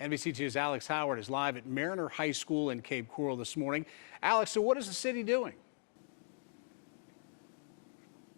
NBC2's Alex Howard is live at Mariner High School in Cape Coral this morning. Alex, so what is the city doing?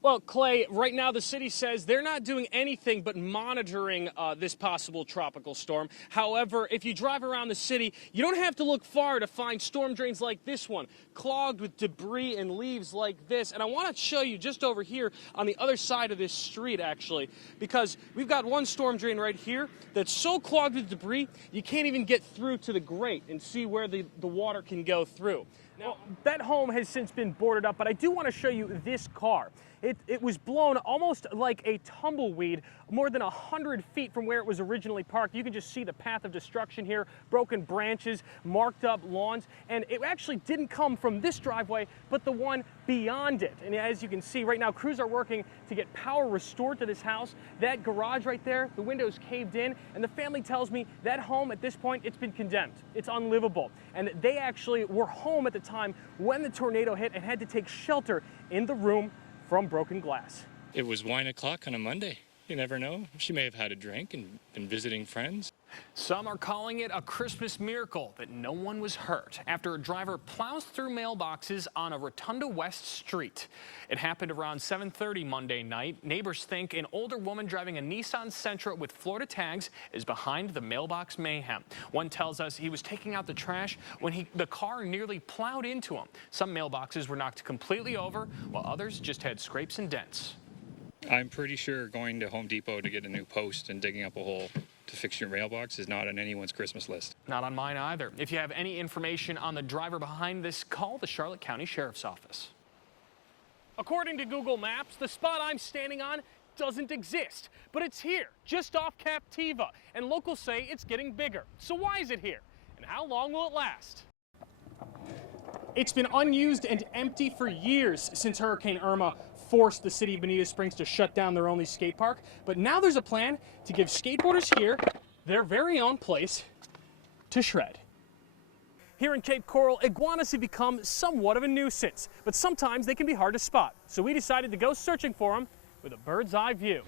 Well, Clay, right now the city says they're not doing anything but monitoring this possible tropical storm. However, if you drive around the city, you don't have to look far to find storm drains like this one, clogged with debris and leaves like this. And I want to show you just over here on the other side of this street, actually, because we've got one storm drain right here that's so clogged with debris, you can't even get through to the grate and see where the water can go through. Now, that home has since been boarded up, but I do want to show you this car. It was blown almost like a tumbleweed more than 100 feet from where it was originally parked. You can just see the path of destruction here, broken branches, marked up lawns, and it actually didn't come from this driveway, but the one beyond it. And as you can see right now, crews are working to get power restored to this house. That garage right there, the windows caved in, and the family tells me that home at this point, it's been condemned. It's unlivable. And they actually were home at the time when the tornado hit and had to take shelter in the room from broken glass. It was wine o'clock on a Monday. You never know. She may have had a drink and been visiting friends. Some are calling it a Christmas miracle that no one was hurt after a driver plows through mailboxes on a Rotunda West street. It happened around 7:30 Monday night. Neighbors think an older woman driving a Nissan Sentra with Florida tags is behind the mailbox mayhem. One tells us he was taking out the trash when the car nearly plowed into him. Some mailboxes were knocked completely over, while others just had scrapes and dents. I'm pretty sure going to Home Depot to get a new post and digging up a hole to fix your mailbox is not on anyone's Christmas list. Not on mine either. If you have any information on the driver behind this, call the Charlotte County Sheriff's Office. According to Google Maps, the spot I'm standing on doesn't exist, but it's here, just off Captiva, and locals say it's getting bigger. So why is it here, and how long will it last? It's been unused and empty for years since Hurricane Irma forced the city of Bonita Springs to shut down their only skate park, but now there's a plan to give skateboarders here their very own place to shred. Here in Cape Coral, iguanas have become somewhat of a nuisance, but sometimes they can be hard to spot, so we decided to go searching for them with a bird's eye view.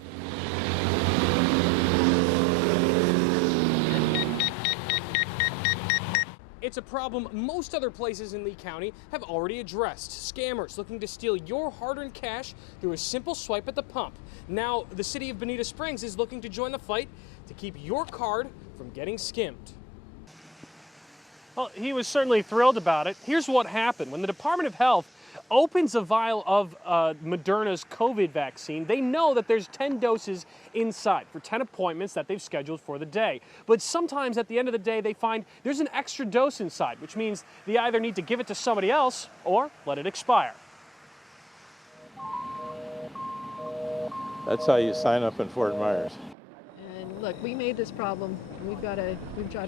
It's a problem most other places in Lee County have already addressed. Scammers looking to steal your hard-earned cash through a simple swipe at the pump. Now, the city of Bonita Springs is looking to join the fight to keep your card from getting skimmed. Well, he was certainly thrilled about it. Here's what happened. When the Department of Health opens a vial of Moderna's COVID vaccine, they know that there's 10 doses inside for 10 appointments that they've scheduled for the day. But sometimes at the end of the day, they find there's an extra dose inside, which means they either need to give it to somebody else or let it expire. That's how you sign up in Fort Myers. And look, we made this problem. We've got to try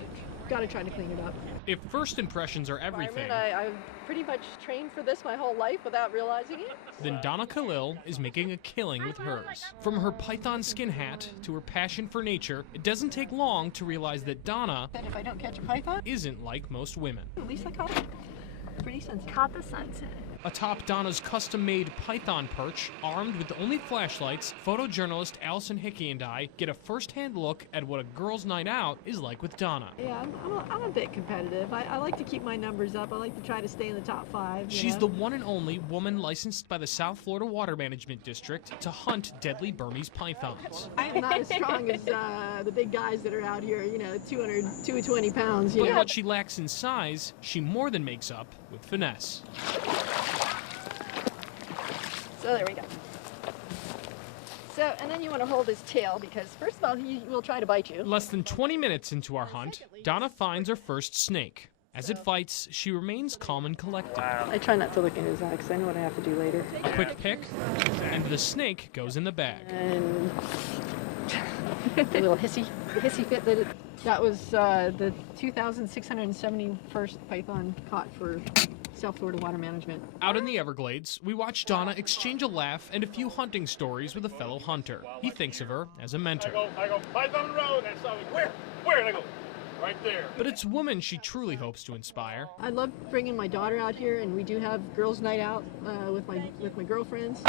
to clean it up. If first impressions are everything, I've pretty much trained for this my whole life without realizing it. Then Donna Khalil is making a killing with hers. From her python skin hat to her passion for nature, it doesn't take long to realize that Donna If I don't catch a python, isn't like most women. at least I caught it. Pretty sensitive. Caught the sunset. Atop Donna's custom-made python perch, armed with only flashlights, photojournalist Allison Hickey and I get a first-hand look at what a girls' night out is like with Donna. Yeah, I'm a bit competitive. I like to keep my numbers up. I like to try to stay in the top 5. She's the one and only woman licensed by the South Florida Water Management District to hunt deadly Burmese pythons. I'm not as strong as the big guys that are out here, 220 pounds. But what she lacks in size, she more than makes up with finesse. So there we go. So, and then you want to hold his tail because first of all, he will try to bite you. Less than 20 minutes into our hunt, Donna finds her first snake. As it fights, she remains calm and collected. I try not to look in his eye because I know what I have to do later. A quick pick, and the snake goes in the bag. And the little hissy fit that was the 2,671st python caught for South Florida Water Management. Out in the Everglades, we watch Donna exchange a laugh and a few hunting stories with a fellow hunter. He thinks of her as a mentor. I go Python Road, and so where did I go? Right there. But it's women she truly hopes to inspire. I love bringing my daughter out here, and we do have girls' night out with my girlfriends.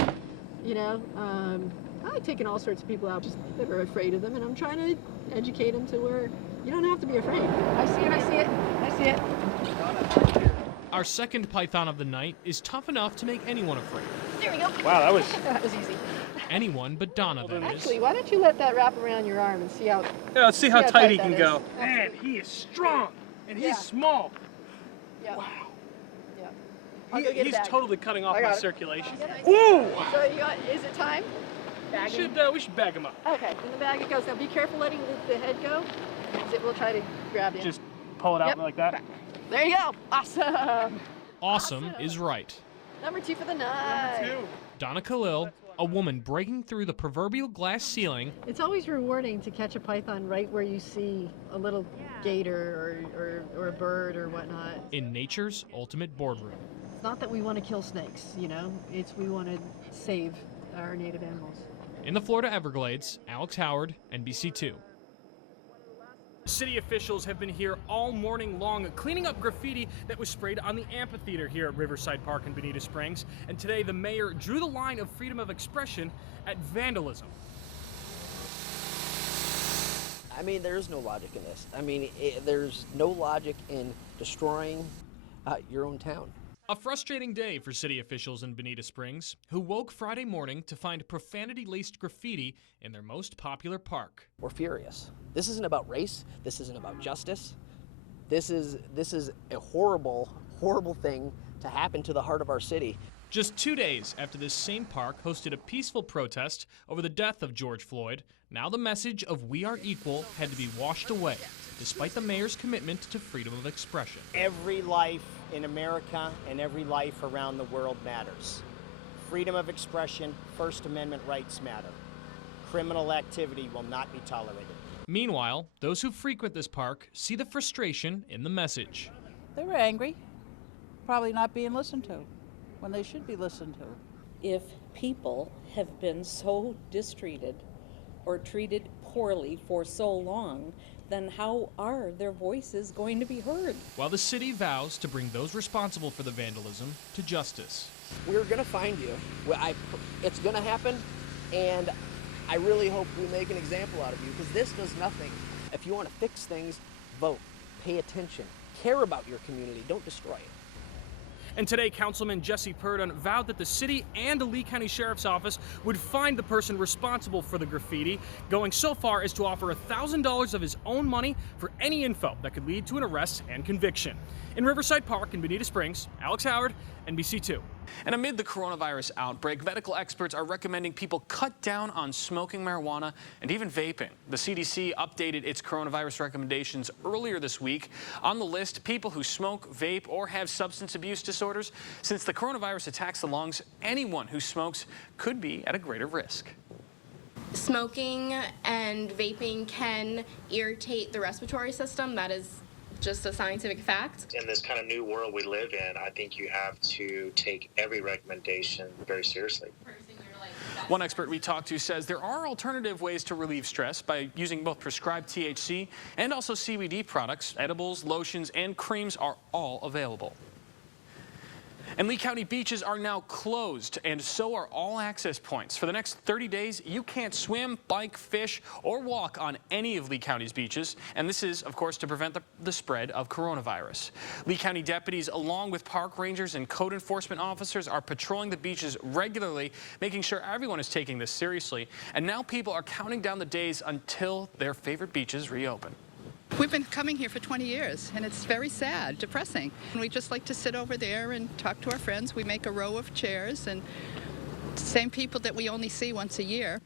I've taken all sorts of people out that are afraid of them, and I'm trying to educate them to where You don't have to be afraid. I see it, I see it, I see it. Our second python of the night is tough enough to make anyone afraid. There we go. Wow, that was. That was easy. Anyone but Donna, that is. Actually, why don't you let that wrap around your arm and see how... Yeah, let's see how tight he that can is. go. Man, he is strong. And Yeah. he's small. Yeah. Wow. Yeah. I'll go get a He's bag. totally cutting off I got my it. circulation. Ooh! So is it time? We should bag him up. Okay, in the bag it goes. Now be careful letting the head go, because it will try to grab you. Just pull it out Yep. like that. There you go. Awesome. Awesome is right. Number 2 for the night. Donna Khalil, a woman breaking through the proverbial glass ceiling, It's always rewarding to catch a python right where you see a little gator or a bird or whatnot. in nature's ultimate boardroom. It's not that we want to kill snakes, you know. It's we want to save our native animals. In the Florida Everglades, Alex Howard, NBC2. City officials have been here all morning long cleaning up graffiti that was sprayed on the amphitheater here at Riverside Park in Bonita Springs. And today the mayor drew the line of freedom of expression at vandalism. I mean, there is no logic in this. I mean, there's no logic in destroying your own town. A frustrating day for city officials in Bonita Springs, who woke Friday morning to find profanity-laced graffiti in their most popular park. We're furious. This isn't about race. This isn't about justice. This is a horrible, horrible thing to happen to the heart of our city. Just 2 days after this same park hosted a peaceful protest over the death of George Floyd, now the message of "We are equal" had to be washed away, despite the mayor's commitment to freedom of expression. Every life in America and every life around the world matters. Freedom of expression, First Amendment rights matter. Criminal activity will not be tolerated. Meanwhile, those who frequent this park see the frustration in the message. They were angry, probably not being listened to when they should be listened to. If people have been so mistreated or treated poorly for so long, then how are their voices going to be heard? While the city vows to bring those responsible for the vandalism to justice. We're going to find you. It's going to happen, and I really hope we make an example out of you, because this does nothing. If you want to fix things, vote, pay attention, care about your community, don't destroy it. And today, Councilman Jesse Purdon vowed that the city and the Lee County Sheriff's Office would find the person responsible for the graffiti, going so far as to offer $1,000 of his own money for any info that could lead to an arrest and conviction. In Riverside Park in Bonita Springs, Alex Howard, NBC2. And amid the coronavirus outbreak, medical experts are recommending people cut down on smoking marijuana and even vaping. The CDC updated its coronavirus recommendations earlier this week. On the list, people who smoke, vape, or have substance abuse disorders. Since the coronavirus attacks the lungs, anyone who smokes could be at a greater risk. Smoking and vaping can irritate the respiratory system. That is just a scientific fact. In this kind of new world we live in, I think you have to take every recommendation very seriously. One expert we talked to says there are alternative ways to relieve stress by using both prescribed THC and also CBD products. Edibles, lotions, and creams are all available. And Lee County beaches are now closed, and so are all access points. For the next 30 days, you can't swim, bike, fish, or walk on any of Lee County's beaches. And this is, of course, to prevent the spread of coronavirus. Lee County deputies, along with park rangers and code enforcement officers, are patrolling the beaches regularly, making sure everyone is taking this seriously. And now people are counting down the days until their favorite beaches reopen. We've been coming here for 20 years, and it's very sad, depressing. And we just like to sit over there and talk to our friends. We make a row of chairs, and same people that we only see once a year.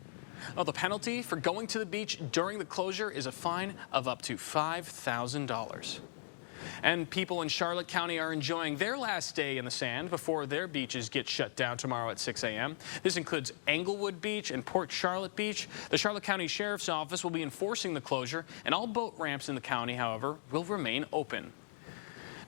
Well, the penalty for going to the beach during the closure is a fine of up to $5,000. And people in Charlotte County are enjoying their last day in the sand before their beaches get shut down tomorrow at 6 a.m. This includes Englewood Beach and Port Charlotte Beach. The Charlotte County Sheriff's Office will be enforcing the closure, and all boat ramps in the county, however, will remain open.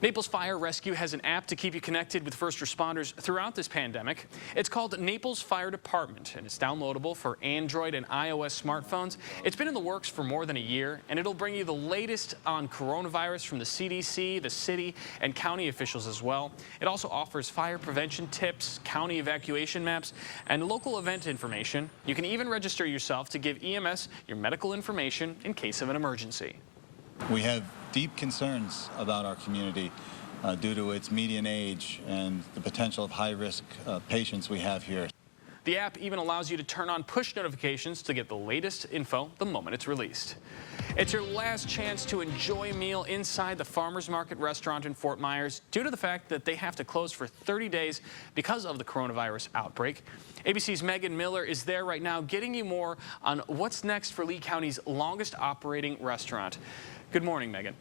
Naples Fire Rescue has an app to keep you connected with first responders throughout this pandemic. It's called Naples Fire Department, and it's downloadable for Android and iOS smartphones. It's been in the works for more than a year, and it'll bring you the latest on coronavirus from the CDC, the city, and county officials as well. It also offers fire prevention tips, county evacuation maps, and local event information. You can even register yourself to give EMS your medical information in case of an emergency. We have deep concerns about our community due to its median age and the potential of high-risk patients we have here. The app even allows you to turn on push notifications to get the latest info the moment it's released. It's your last chance to enjoy a meal inside the Farmers Market restaurant in Fort Myers due to the fact that they have to close for 30 days because of the coronavirus outbreak. ABC's Megan Miller is there right now getting you more on what's next for Lee County's longest operating restaurant. Good morning, Megan.